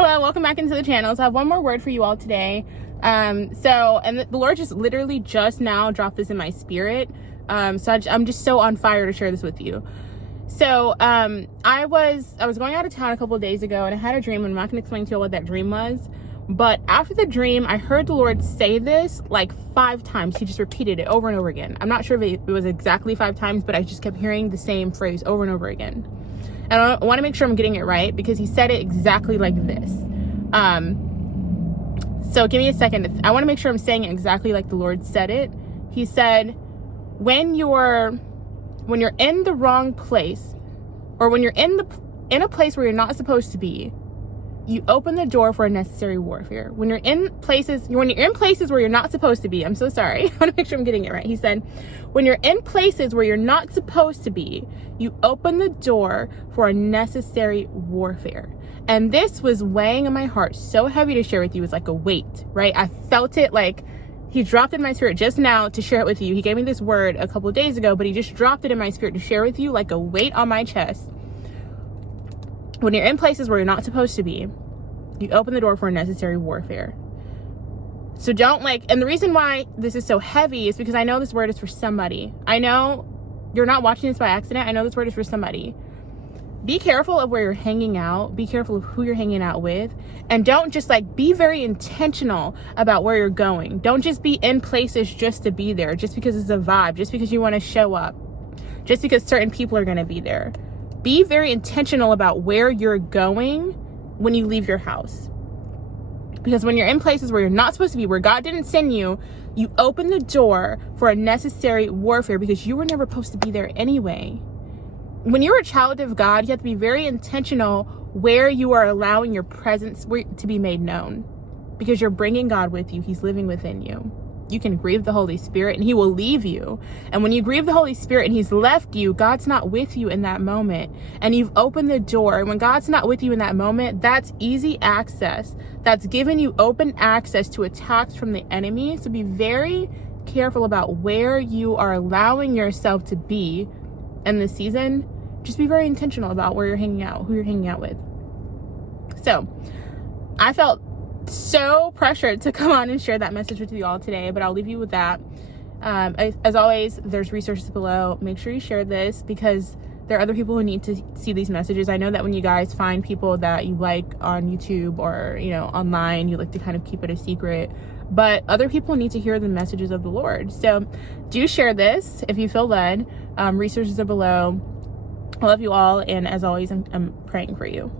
Hello, welcome back into the channel. So I have one more word for you all today. The Lord just literally just now dropped this in my spirit. I'm just so on fire to share this with you. So I was going out of town a couple of days ago, and I had a dream, and I'm not going to explain to you what that dream was. But after the dream, I heard the Lord say this like 5 times. He just repeated it over and over again. I'm not sure if it was exactly 5 times, but I just kept hearing the same phrase over and over again. And I want to make sure I'm getting it right, because he said it exactly like this. So give me a second. I want to make sure I'm saying it exactly like the Lord said it. He said, when you're in the wrong place, or when you're in a place where you're not supposed to be, you open the door for unnecessary warfare. When you're in places where you're not supposed to be, I'm so sorry. I want to make sure I'm getting it right. He said, when you're in places where you're not supposed to be, you open the door for unnecessary warfare. And this was weighing on my heart so heavy to share with you. It's like a weight, right? I felt it, like he dropped it in my spirit just now to share it with you. He gave me this word a couple of days ago, but he just dropped it in my spirit to share with you, like a weight on my chest. When you're in places where you're not supposed to be, you open the door for unnecessary warfare. So and the reason why this is so heavy is because I know this word is for somebody. I know you're not watching this by accident. I know this word is for somebody. Be careful of where you're hanging out. Be careful of who you're hanging out with. And don't just be very intentional about where you're going. Don't just be in places just to be there, just because it's a vibe, just because you want to show up, just because certain people are going to be there. Be very intentional about where you're going when you leave your house. Because when you're in places where you're not supposed to be, where God didn't send you, you open the door for unnecessary warfare, because you were never supposed to be there anyway. When you're a child of God, you have to be very intentional where you are allowing your presence to be made known, because you're bringing God with you. He's living within you. You can grieve the Holy Spirit and he will leave you. And when you grieve the Holy Spirit and he's left you, God's not with you in that moment. And you've opened the door. And when God's not with you in that moment, that's easy access. That's given you open access to attacks from the enemy. So be very careful about where you are allowing yourself to be in this season. Just be very intentional about where you're hanging out, who you're hanging out with. So I felt so pressured to come on and share that message with you all today, but I'll leave you with that. As always, there's resources below. Make sure you share this, because there are other people who need to see these messages. I know that when you guys find people that you like on YouTube or online, you like to kind of keep it a secret, but other people need to hear the messages of the Lord. So do share this if you feel led. Resources are below. I love you all, and as always, I'm praying for you.